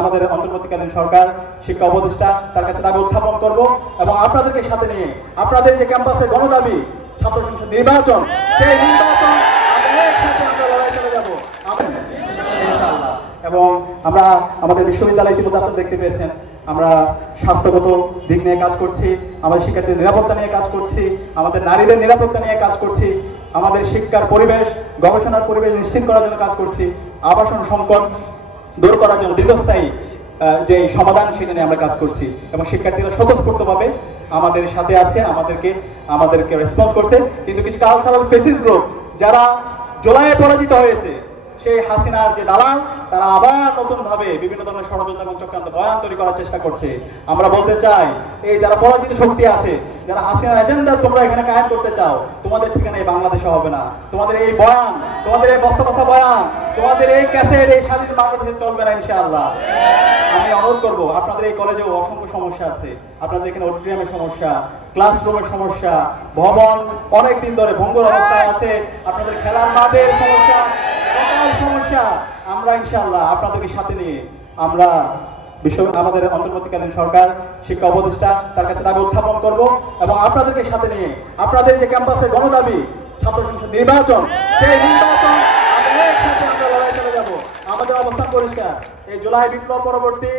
আমাদের অন্তর্বর্তীকালীন সরকার শিক্ষা উপদেষ্টা তার কাছে দাবি উত্থাপন করব এবং আপনাদেরকে সাথে নিয়ে আপনাদের যে ক্যাম্পাসের গণদাবি ছাত্র সংসদ নির্বাচন, সেই নির্বাচন আমরা লড়াই করে যাব ইনশাআল্লাহ। এবং আমরা আমাদের বিশ্ববিদ্যালয় ইতিমধ্যে আপনারা দেখতে পেয়েছেন, আমরা স্বাস্থ্যগত দিক নিয়ে কাজ করছি, আমাদের শিক্ষার্থীদের নিরাপত্তা নিয়ে কাজ করছি, আমাদের নারীদের নিরাপত্তা নিয়ে কাজ করছি, আমাদের শিক্ষার পরিবেশ গবেষণার পরিবেশ নিশ্চিত করার জন্য কাজ করছি, আবাসন সংকট দূর করার জন্য দীর্ঘস্থায়ী যে সমাধান সেটা নিয়ে আমরা কাজ করছি এবং শিক্ষার্থীরা স্বতঃস্ফূর্তভাবে আমাদের সাথে আছে, আমাদেরকে রেসপন্স করছে। কিন্তু কিছু কালচারাল ফেসিস গ্রুপ যারা জুলাইয়ে পরাজিত হয়েছে, সেই হাসিনার যে দালাল, তারা আবার নতুন ভাবে বিভিন্ন ধরনের ষড়যন্ত্র এবং চক্রান্ত বয়ান তৈরি করার চেষ্টা করছে। আমরা বলতে চাই, এই যারা পরাজিত শক্তি আছে, যারা হাসিনার এজেন্ডা তোমরা এখানে কায়েম করতে চাও, তোমাদের ঠিকানা এই বাংলাদেশে হবে না। তোমাদের এই বয়ান, তোমাদের এই বস্তা বস্তা বয়ান, তোমাদের এই ক্যাসেট এই স্বাধীন বাংলাদেশে চলবে না ইনশাআল্লাহ। আমি অনুরোধ করবো, আপনাদের এই কলেজেও অসংখ্য সমস্যা আছে, আপনাদের এখানে অডিটোরিয়ামের সমস্যা, ক্লাসরুমের সমস্যা, ভবন অনেকদিন ধরে ভঙ্গুর অবস্থায় আছে, আপনাদের খেলার মাঠের সমস্যা, সমস্যা, আমরা ইনশাআল্লাহ আপনাদেরকে সাথে নিয়ে আমরা আমাদের অন্তর্বর্তীকালীন সরকার শিক্ষা উপদেষ্টা তার কাছে দাবি উত্থাপন করব এবং আপনাদেরকে সাথে নিয়ে আপনাদের যে ক্যাম্পাসের গণদাবি ছাত্র সংসদ নির্বাচন, সেই নির্বাচন আমরা লড়াই করে যাব। আমাদের অবস্থান পরিষ্কার, এই জুলাই বিপ্লব পরবর্তী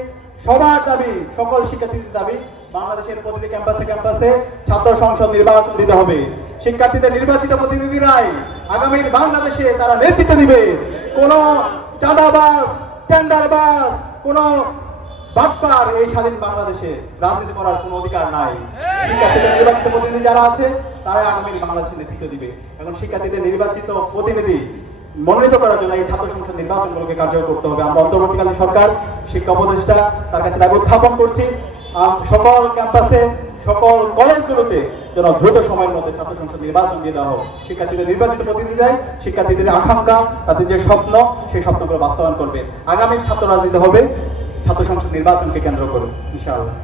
সবার দাবি, সকল শিক্ষার্থীদের দাবি, বাংলাদেশের প্রতিটি ক্যাম্পাসে ছাত্র সংসদ নির্বাচন দিতে হবে। শিক্ষার্থীদের নির্বাচিত প্রতিনিধিরাই আগামীর বাংলাদেশে তারা নেতৃত্ব দিবে। কোন চাঁদাবাজ, টেন্ডারবাজ, কোন বাটপার এই স্বাধীন বাংলাদেশে রাজনীতি করার কোনো অধিকার নাই। শিক্ষার্থীদের নির্বাচিত প্রতিনিধি যারা আছে, তারাই আগামীর বাংলাদেশের নেতৃত্ব দিবে। এখন শিক্ষার্থীদের নির্বাচিত প্রতিনিধি মনোনীত করার জন্য এই ছাত্র সংসদ নির্বাচনগুলোকে কার্যকর করতে হবে। আমরা অন্তর্বর্তীকালীন সরকার শিক্ষা উপদেষ্টা তার কাছে দাবি উত্থাপন করছি, সকল ক্যাম্পাসে, সকল কলেজগুলোতে যেন দ্রুত সময়ের মধ্যে ছাত্র সংসদ নির্বাচন দিয়ে দেওয়া হোক। শিক্ষার্থীদের নির্বাচিত প্রতিনিধিরাই শিক্ষার্থীদের আকাঙ্ক্ষা, তাদের যে স্বপ্ন, সেই স্বপ্নগুলো বাস্তবায়ন করবে। আগামী ছাত্র রাজনীতি হবে ছাত্র সংসদ নির্বাচনকে কেন্দ্র করে ইনশাআল্লাহ।